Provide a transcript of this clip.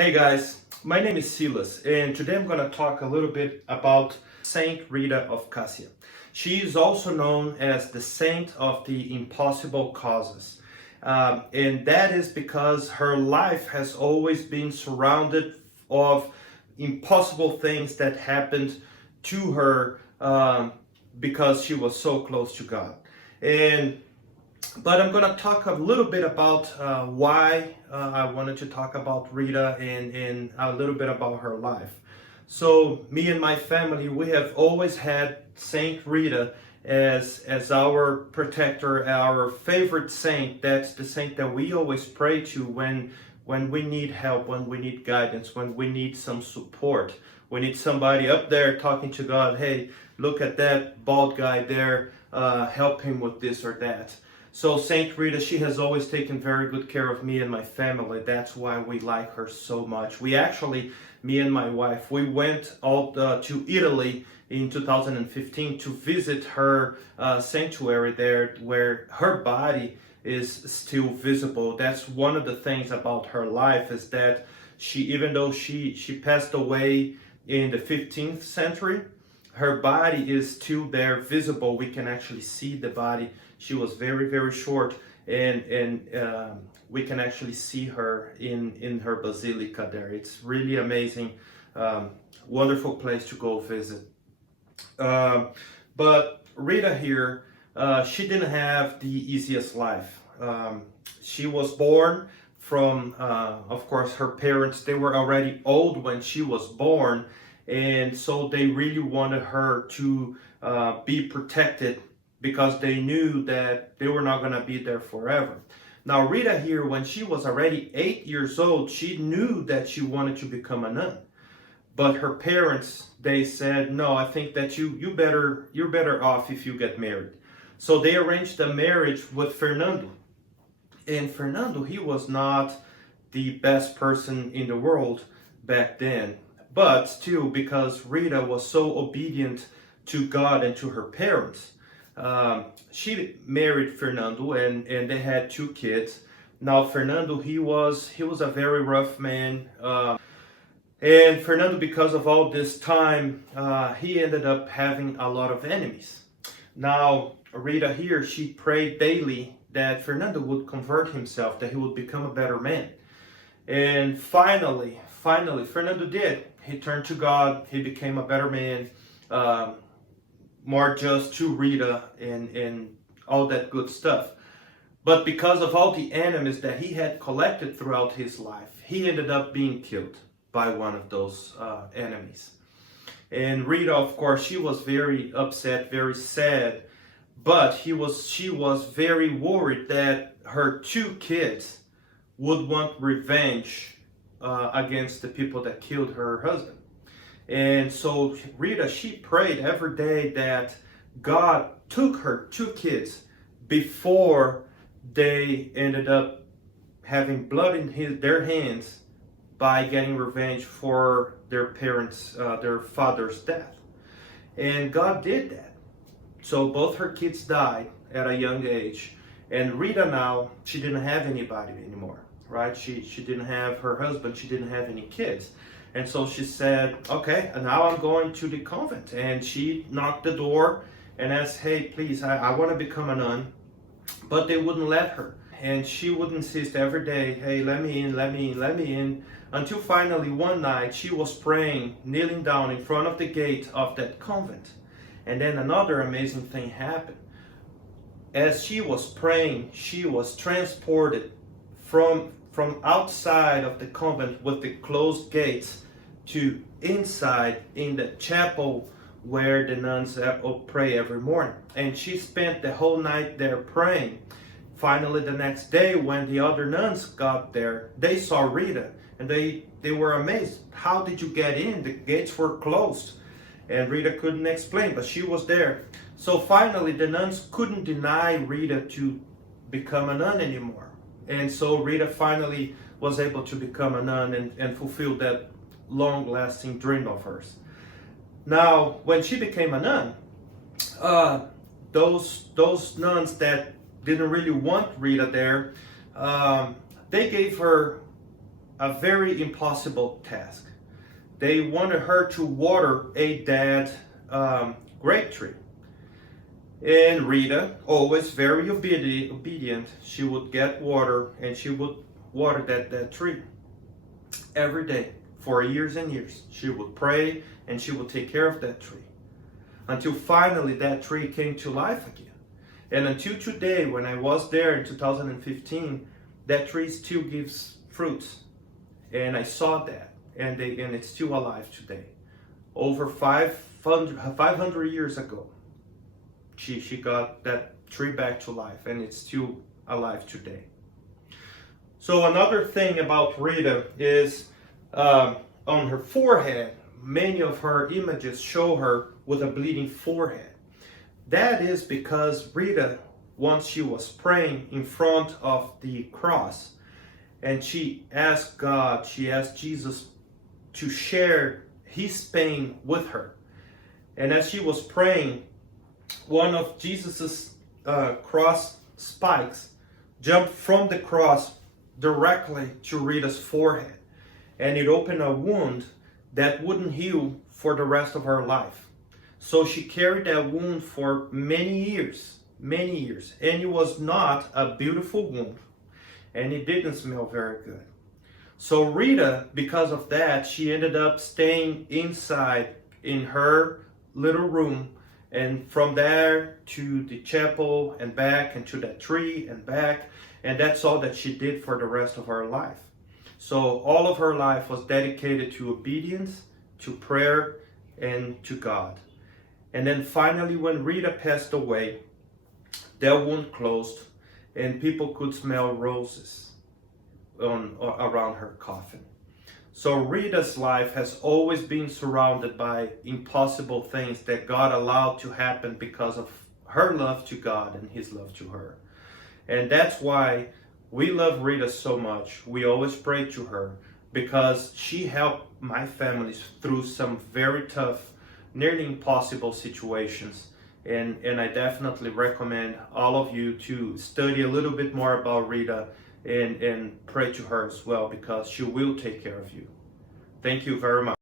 Hey guys, my name is Silas, and today I'm going to talk a little bit about Saint Rita of Cassia. She is also known as the Saint of the Impossible Causes. And that is because her life has always been surrounded of impossible things that happened to her because she was so close to God. But I'm going to talk a little bit about why I wanted to talk about Rita and a little bit about her life. So me and my family, we have always had Saint Rita as our protector, our favorite saint. That's the saint that we always pray to when we need help, when we need guidance, when we need some support. We need somebody up there talking to God. Hey, look at that bald guy there. Help him with this or that. So Saint Rita, she has always taken very good care of me and my family. That's why we like her so much. We actually, me and my wife, we went all to Italy in 2015 to visit her sanctuary there, where her body is still visible. That's one of the things about her life, is that even though she passed away in the 15th century, her body is still there, visible. We can actually see the body. She was very, very short, and we can actually see her in her basilica there. It's really amazing, wonderful place to go visit. But Rita here, she didn't have the easiest life. She was born from, of course, her parents. They were already old when she was born, and so they really wanted her to be protected, because they knew that they were not going to be there forever. Now Rita here, when she was already 8 years old, she knew that she wanted to become a nun. But her parents, they said, no, I think that you're better off if you get married. So they arranged a marriage with Fernando. And Fernando, he was not the best person in the world back then. But still, because Rita was so obedient to God and to her parents, she married Fernando, and they had 2 kids. Now Fernando, he was a very rough man, and Fernando, because of all this time, he ended up having a lot of enemies. Now Rita here, she prayed daily that Fernando would convert himself, that he would become a better man. And finally Fernando did. He turned to God, he became a better man, more just to Rita and all that good stuff. But because of all the enemies that he had collected throughout his life, he ended up being killed by one of those enemies. And Rita, of course, she was very upset, very sad, but she was very worried that her 2 kids would want revenge against the people that killed her husband. And so Rita, she prayed every day that God took her 2 kids before they ended up having blood in their hands by getting revenge for their parents, their father's death. And God did that. So both her kids died at a young age. And Rita now, she didn't have anybody anymore, right? She didn't have her husband, she didn't have any kids. And so she said, okay, now I'm going to the convent. And she knocked the door and asked, hey, please, I want to become a nun. But they wouldn't let her. And she would insist every day, hey, let me in, let me in, let me in. Until finally one night she was praying, kneeling down in front of the gate of that convent. And then another amazing thing happened. As she was praying, she was transported from outside of the convent with the closed gates to inside in the chapel where the nuns pray every morning. And she spent the whole night there praying. Finally, the next day, when the other nuns got there, they saw Rita, and they were amazed. How did you get in? The gates were closed. And Rita couldn't explain, but she was there. So finally, the nuns couldn't deny Rita to become a nun anymore. And so Rita finally was able to become a nun and fulfill that long-lasting dream of hers. Now, when she became a nun, those nuns that didn't really want Rita there, they gave her a very impossible task. They wanted her to water a dead grape tree. And Rita, always very obedient, she would get water and she would water that tree every day for years and years. She would pray and she would take care of that tree until finally that tree came to life again. And until today, when I was there in 2015, that tree still gives fruits. And I saw that, and it's still alive today. Over 500 years ago, she got that tree back to life, and it's still alive today. So another thing about Rita is on her forehead, many of her images show her with a bleeding forehead. That is because Rita, once she was praying in front of the cross, and she asked God, she asked Jesus to share his pain with her. And as she was praying, one of Jesus's cross spikes jumped from the cross directly to Rita's forehead. And it opened a wound that wouldn't heal for the rest of her life. So she carried that wound for many years. And it was not a beautiful wound. And it didn't smell very good. So Rita, because of that, she ended up staying inside in her little room, and from there to the chapel and back, and to that tree and back, and that's all that she did for the rest of her life. So all of her life was dedicated to obedience, to prayer, and to God. And then finally, when Rita passed away, that wound closed, and people could smell roses around her coffin. So Rita's life has always been surrounded by impossible things that God allowed to happen because of her love to God and his love to her. And that's why we love Rita so much. We always pray to her because she helped my family through some very tough, nearly impossible situations. And I definitely recommend all of you to study a little bit more about Rita and pray to her as well, because she will take care of you. Thank you very much.